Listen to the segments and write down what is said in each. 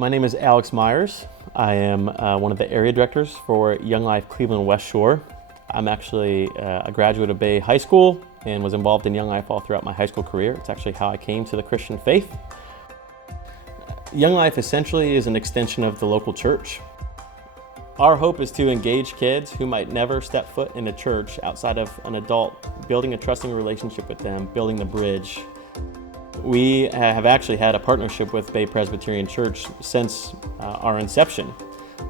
My name is Alex Myers. I am one of the area directors for Young Life Cleveland West Shore. I'm actually a graduate of Bay High School and was involved in Young Life all throughout my high school career. It's actually how I came to the Christian faith. Young Life essentially is an extension of the local church. Our hope is to engage kids who might never step foot in a church outside of an adult, building a trusting relationship with them, building the bridge. We have actually had a partnership with Bay Presbyterian Church since our inception.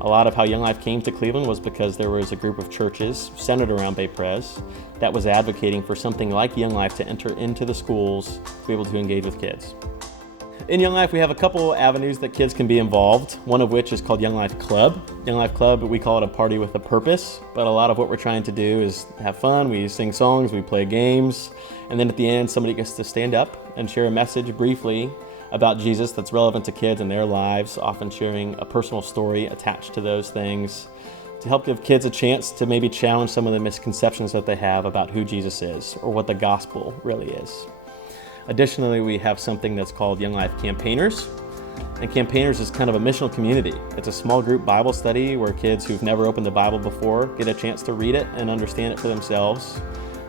A lot of how Young Life came to Cleveland was because there was a group of churches centered around Bay Pres that was advocating for something like Young Life to enter into the schools to be able to engage with kids. In Young Life, we have a couple avenues that kids can be involved, one of which is called Young Life Club. Young Life Club, we call it a party with a purpose, but a lot of what we're trying to do is have fun. We sing songs, we play games, and then at the end, somebody gets to stand up and share a message briefly about Jesus that's relevant to kids in their lives, often sharing a personal story attached to those things to help give kids a chance to maybe challenge some of the misconceptions that they have about who Jesus is or what the gospel really is. Additionally, we have something that's called Young Life Campaigners. And Campaigners is kind of a missional community. It's a small group Bible study where kids who've never opened the Bible before get a chance to read it and understand it for themselves,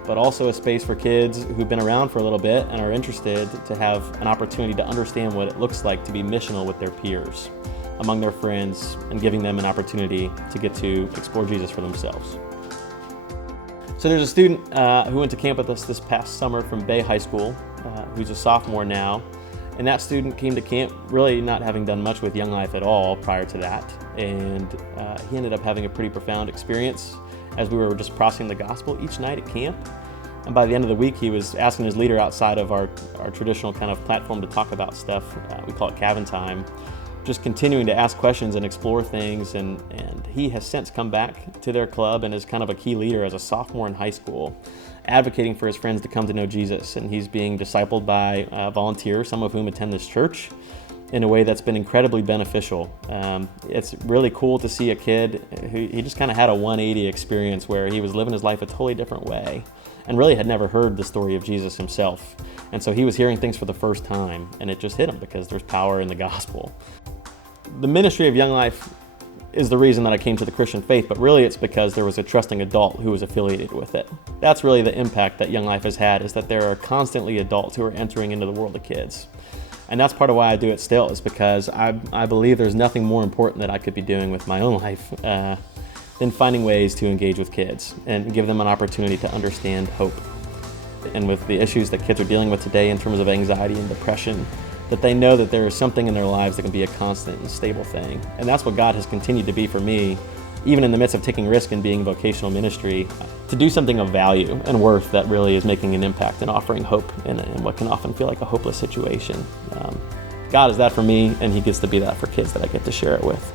but also a space for kids who've been around for a little bit and are interested to have an opportunity to understand what it looks like to be missional with their peers, among their friends, and giving them an opportunity to get to explore Jesus for themselves. So there's a student who went to camp with us this past summer from Bay High School, who's a sophomore now. And that student came to camp really not having done much with Young Life at all prior to that. And he ended up having a pretty profound experience as we were just processing the gospel each night at camp. And by the end of the week, he was asking his leader outside of our traditional kind of platform to talk about stuff. We call it Cabin Time. Just continuing to ask questions and explore things, and he has since come back to their club and is kind of a key leader as a sophomore in high school, advocating for his friends to come to know Jesus. And he's being discipled by volunteers, some of whom attend this church, in a way that's been incredibly beneficial. It's really cool to see a kid who he just kind of had a 180 experience where he was living his life a totally different way and really had never heard the story of Jesus himself. And so he was hearing things for the first time, and it just hit him because there's power in the gospel. The ministry of Young Life is the reason that I came to the Christian faith, but really it's because there was a trusting adult who was affiliated with it. That's really the impact that Young Life has had, is that there are constantly adults who are entering into the world of kids. And that's part of why I do it still, is because I believe there's nothing more important that I could be doing with my own life than finding ways to engage with kids and give them an opportunity to understand hope. And with the issues that kids are dealing with today in terms of anxiety and depression, that they know that there is something in their lives that can be a constant and stable thing. And that's what God has continued to be for me, even in the midst of taking risk and being vocational ministry, to do something of value and worth that really is making an impact and offering hope in what can often feel like a hopeless situation. God is that for me, and He gets to be that for kids that I get to share it with.